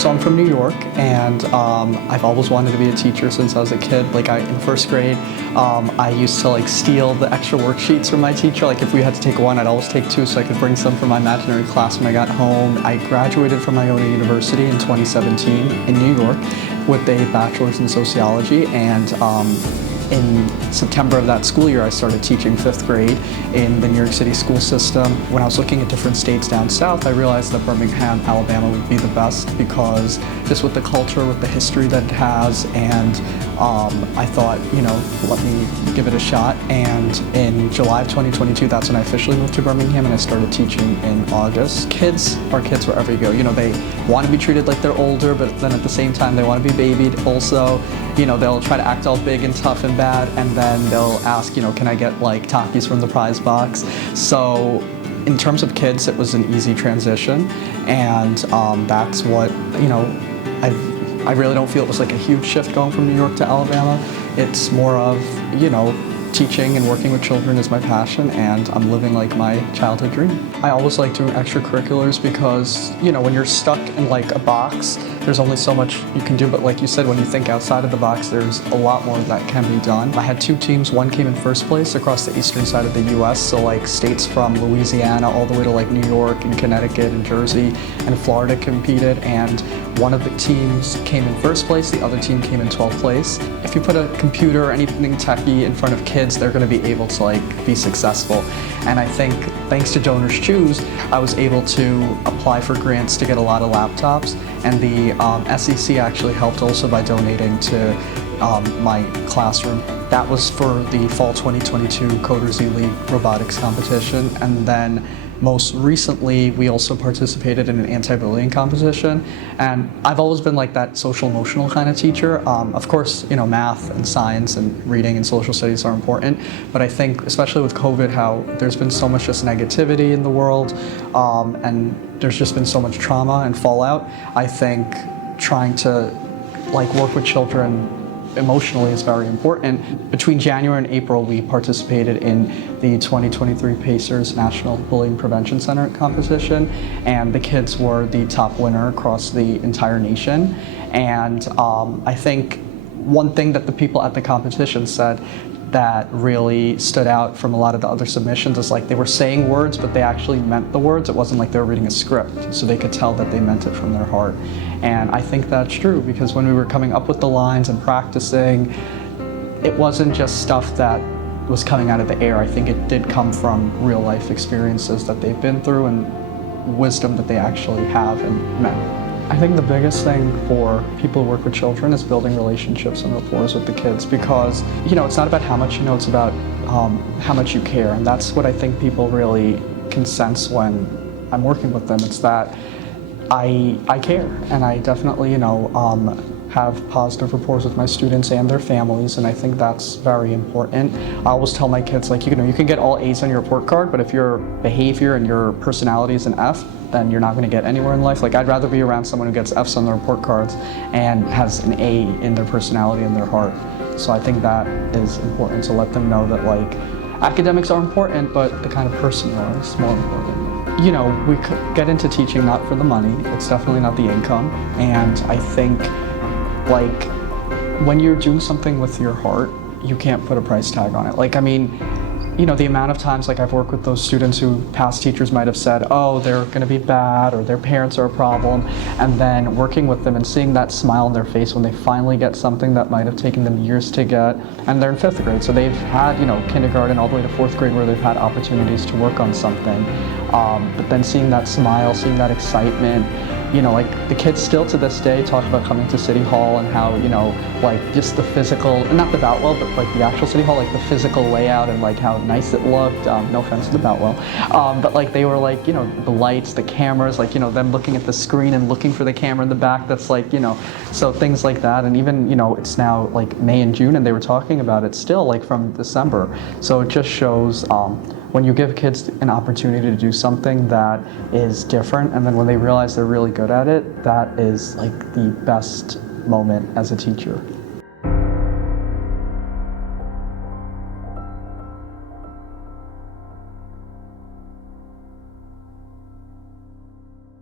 So I'm from New York, and I've always wanted to be a teacher since I was a kid. Like in first grade, I used to like steal the extra worksheets from my teacher. Like if we had to take one, I'd always take two so I could bring some from my imaginary class when I got home. I graduated from Iona University in 2017 in New York with a bachelor's in sociology, and in September of that school year, I started teaching 5th grade in the New York City school system. When I was looking at different states down south, I realized that Birmingham, Alabama would be the best because just with the culture, with the history that it has, and I thought, let me give it a shot. And in July of 2022, that's when I officially moved to Birmingham, and I started teaching in August. Kids are kids wherever you go. They want to be treated like they're older, but then at the same time, they want to be babied also. They'll try to act all big and tough and bad, and then they'll ask, can I get like Takis from the prize box? So in terms of kids, it was an easy transition, and that's what, I really don't feel it was like a huge shift going from New York to Alabama. It's more of, teaching and working with children is my passion, and I'm living like my childhood dream. I always like doing extracurriculars because, when you're stuck in like a box, there's only so much you can do, but like you said, when you think outside of the box, there's a lot more that can be done. I had 2 teams. One came in first place across the eastern side of the US, so like states from Louisiana all the way to like New York and Connecticut and Jersey and Florida competed, and one of the teams came in first place, the other team came in 12th place. If you put a computer or anything techie in front of kids, they're going to be able to like be successful. And I think thanks to Donors Choose, I was able to apply for grants to get a lot of laptops, and the SEC actually helped also by donating to my classroom. That was for the fall 2022 Coders Elite robotics competition, and then most recently, we also participated in an anti-bullying competition, and I've always been like that social emotional kind of teacher. Of course, math and science and reading and social studies are important, but I think, especially with COVID, how there's been so much just negativity in the world, and there's just been so much trauma and fallout. I think trying to work with children emotionally is very important. Between January and April, we participated in the 2023 Pacers National Bullying Prevention Center competition, and the kids were the top winner across the entire nation. And I think one thing that the people at the competition said that really stood out from a lot of the other submissions is like they were saying words, but they actually meant the words. It wasn't like they were reading a script, so they could tell that they meant it from their heart. And I think that's true, because when we were coming up with the lines and practicing, it wasn't just stuff that was coming out of the air. I think it did come from real life experiences that they've been through and wisdom that they actually have and meant. I think the biggest thing for people who work with children is building relationships and rapport with the kids, because it's not about how much you know, it's about how much you care, and that's what I think people really can sense when I'm working with them. It's that I care, and I definitely have positive rapport with my students and their families, and I think that's very important. I always tell my kids, you can get all A's on your report card, but if your behavior and your personality is an F, then you're not going to get anywhere in life. I'd rather be around someone who gets F's on their report cards and has an A in their personality and their heart. So I think that is important, to let them know that academics are important, but the kind of person you are is more important. We could get into teaching not for the money. It's definitely not the income. And I think when you're doing something with your heart, you can't put a price tag on it. The amount of times I've worked with those students who past teachers might have said, oh, they're going to be bad, or their parents are a problem, and then working with them and seeing that smile on their face when they finally get something that might have taken them years to get, and they're in 5th grade, so they've had kindergarten all the way to 4th grade where they've had opportunities to work on something, but then seeing that smile, seeing that excitement. The kids still to this day talk about coming to City Hall and how, just the physical, not the Boutwell, but the actual City Hall, the physical layout and how nice it looked. No offense to the Boutwell. But they were the lights, the cameras, them looking at the screen and looking for the camera in the back that's so things like that. And even, it's now May and June and they were talking about it still from December. So it just shows when you give kids an opportunity to do something that is different, and then when they realize they're really good at it, that is the best moment as a teacher.